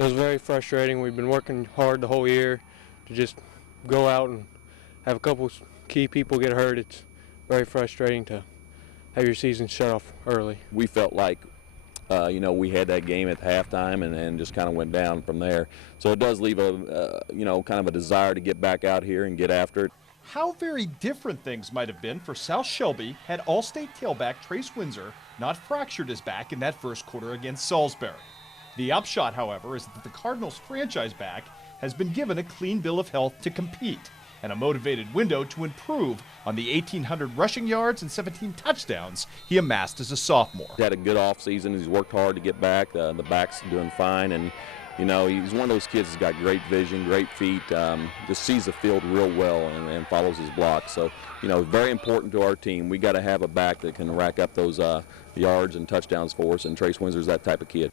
It was very frustrating. We've been working hard the whole year to just go out and have a couple key people get hurt. It's very frustrating to have your season shut off early. We felt like we had that game at halftime and just kind of went down from there. So it does leave a kind of a desire to get back out here and get after it. How very different things might have been for South Shelby had All-State tailback Trace Windsor not fractured his back in that first quarter against Salisbury. The upshot, however, is that the Cardinals franchise back has been given a clean bill of health to compete and a motivated window to improve on the 1,800 rushing yards and 17 touchdowns he amassed as a sophomore. He had a good offseason. He's worked hard to get back. The back's doing fine, and he's one of those kids that's got great vision, great feet, just sees the field real well and follows his block. So, very important to our team. We got to have a back that can rack up those yards and touchdowns for us, and Trace Windsor's that type of kid.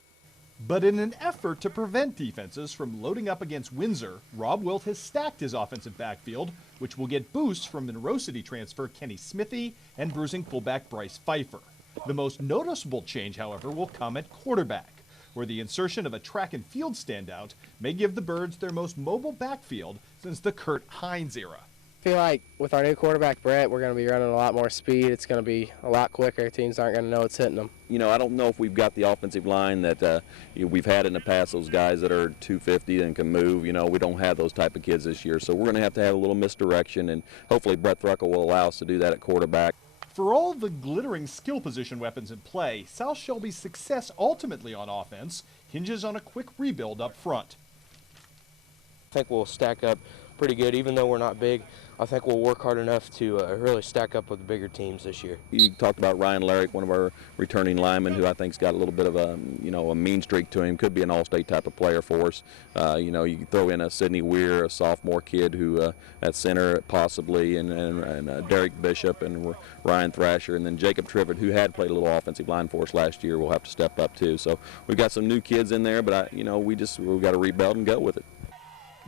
But in an effort to prevent defenses from loading up against Windsor, Rob Wilt has stacked his offensive backfield, which will get boosts from Monroe City transfer Kenny Smithy and bruising fullback Bryce Pfeiffer. The most noticeable change, however, will come at quarterback, where the insertion of a track and field standout may give the Birds their most mobile backfield since the Kurt Hines era. I feel like with our new quarterback, Brett, we're going to be running a lot more speed. It's going to be a lot quicker. Teams aren't going to know it's hitting them. I don't know if we've got the offensive line that we've had in the past, those guys that are 250 and can move. We don't have those type of kids this year. So we're going to have a little misdirection, and hopefully Brett Thruckle will allow us to do that at quarterback. For all the glittering skill position weapons in play, South Shelby's success ultimately on offense hinges on a quick rebuild up front. I think we'll stack up pretty good. Even though we're not big, I think we'll work hard enough to really stack up with the bigger teams this year. You talked about Ryan Larrick, one of our returning linemen, who I think's got a little bit of a mean streak to him. Could be an all-state type of player for us. You throw in a Sidney Weir, a sophomore kid who at center possibly, and Derek Bishop and Ryan Thrasher, and then Jacob Trivet, who had played a little offensive line for us last year, will have to step up too. So we've got some new kids in there, but we've got to rebuild and go with it.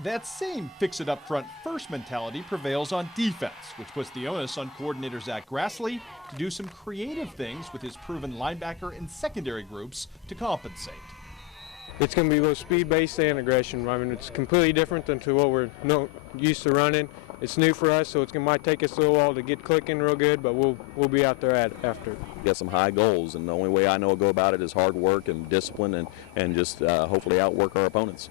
That same fix-it-up-front first mentality prevails on defense, which puts the onus on coordinator Zach Grassley to do some creative things with his proven linebacker and secondary groups to compensate. It's going to be both speed-based and aggression. I mean, it's completely different than to what we're used to running. It's new for us, so it might take us a little while to get clicking real good, but we'll be out there after. We got some high goals, and the only way I know to go about it is hard work and discipline and just hopefully outwork our opponents.